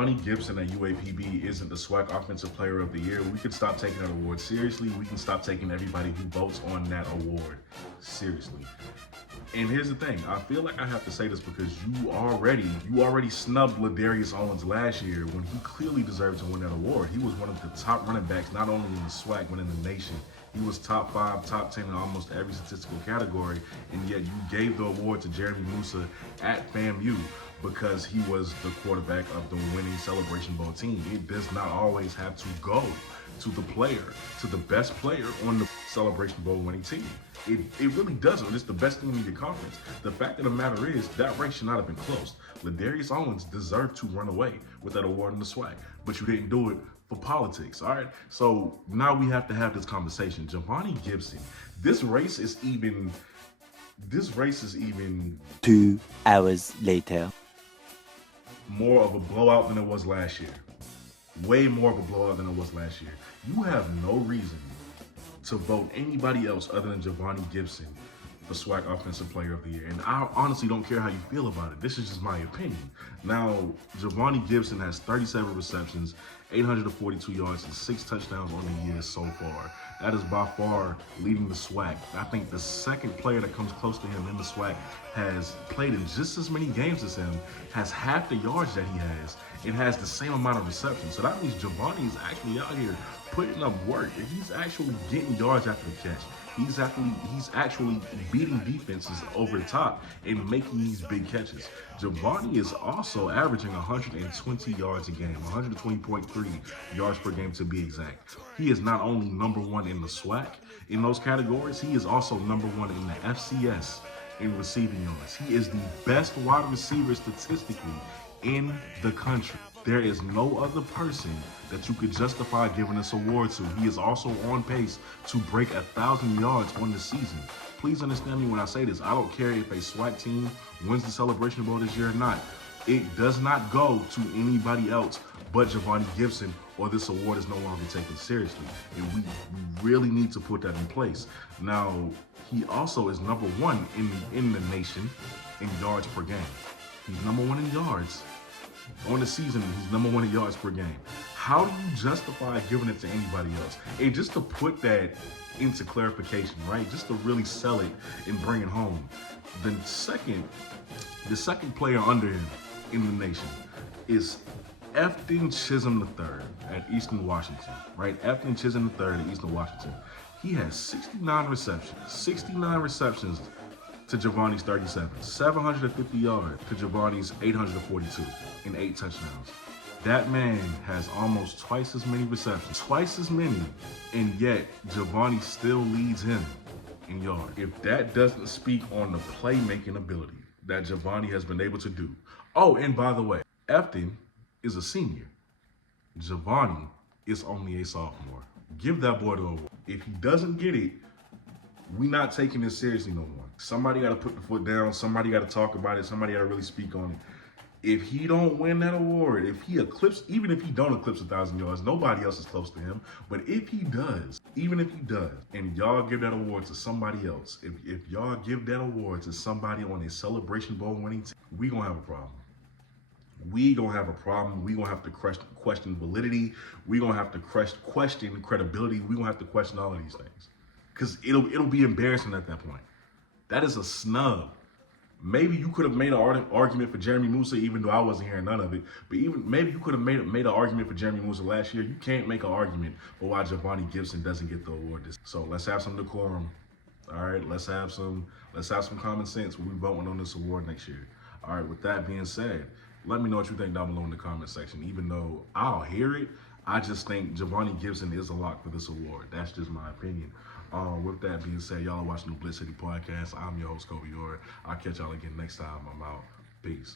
JaVonnie Gibson at Uapb isn't the Swac Offensive Player of the Year, we can stop taking that award seriously. We can stop taking everybody who votes on that award seriously. And here's the thing, I feel like I have to say this because you already snubbed Ladarius Owens last year when he clearly deserved to win that award. He was one of the top running backs, not only in the Swac, but in the nation. He was top 5, top 10 in almost every statistical category, and yet you gave the award to Jeremy Musa at FAMU because he was the quarterback of the winning Celebration Bowl team. It does not always have to go to the player, to the best player on the Celebration Bowl winning team. It really doesn't. It's the best team in your conference. The fact of the matter is that race should not have been close. Ladarius Owens deserved to run away with that award in the Swac, but you didn't do it for politics, all right? So now we have to have this conversation. JaVonnie Gibson, this race is even 2 hours later. More of a blowout than it was last year. Way more of a blowout than it was last year. You have no reason to vote anybody else other than JaVonnie Gibson for Swac Offensive Player of the Year. And I honestly don't care how you feel about it. This is just my opinion. Now, JaVonnie Gibson has 37 receptions, 842 yards, and 6 touchdowns on the year so far. That is by far leading the Swac. I think the second player that comes close to him in the Swac has played in just as many games as him, has half the yards that he has, and has the same amount of receptions. So that means JaVonnie is actually out here putting up work. And he's actually getting yards after the catch. He's actually beating defenses over the top and making these big catches. JaVonnie is also averaging 120 yards a game, 120.3 yards per game to be exact. He is not only number 1 in the Swac in those categories, he is also number 1 in the FCS in receiving yards. He is the best wide receiver statistically in the country. There is no other person that you could justify giving this award to. He is also on pace to break 1,000 yards on the season. Please understand me when I say this. I don't care if a SWAC team wins the Celebration Bowl this year or not. It does not go to anybody else but JaVonnie Gibson, or this award is no longer taken seriously. And we really need to put that in place. Now, he also is number 1 in the nation in yards per game. He's number 1 in yards. On the season, he's number 1 in yards per game. How do you justify giving it to anybody else? And just to put that into clarification, right? Just to really sell it and bring it home. The second player under him in the nation is Efton Chisholm III at Eastern Washington, right? Efton Chisholm III at Eastern Washington. He has 69 receptions to JaVonnie's 37, 750 yards to JaVonnie's 842, and 8 touchdowns. That man has almost twice as many receptions, and yet JaVonnie still leads him in yards. If that doesn't speak on the playmaking ability that JaVonnie has been able to do. Oh, and by the way, Efton is a senior. JaVonnie is only a sophomore. Give that boy the award. If he doesn't get it, we not taking this seriously no more. Somebody got to put the foot down. Somebody got to talk about it. Somebody got to really speak on it. If he don't win that award, even if he don't eclipse 1,000 yards, nobody else is close to him. But if he does, even if he does, and y'all give that award to somebody else, if y'all give that award to somebody on a Celebration Bowl winning team, we gonna have a problem. We gonna have a problem. We gonna have to question validity. We gonna have to question credibility. We gonna have to question all of these things. Because it'll be embarrassing at that point. That is a snub. Maybe you could have made an argument for Jeremy Musa, even though I wasn't hearing none of it. But maybe you could have made an argument for Jeremy Musa last year. You can't make an argument for why JaVonnie Gibson doesn't get the award. So let's have some decorum. All right, let's have some common sense when we voting on this award next year. All right, with that being said, let me know what you think down below in the comment section. Even though I'll hear it, I just think JaVonnie Gibson is a lock for this award. That's just my opinion. With that being said, y'all are watching the BlitzCity Podcast. I'm your host, Kobe Orr. I'll catch y'all again next time. I'm out. Peace.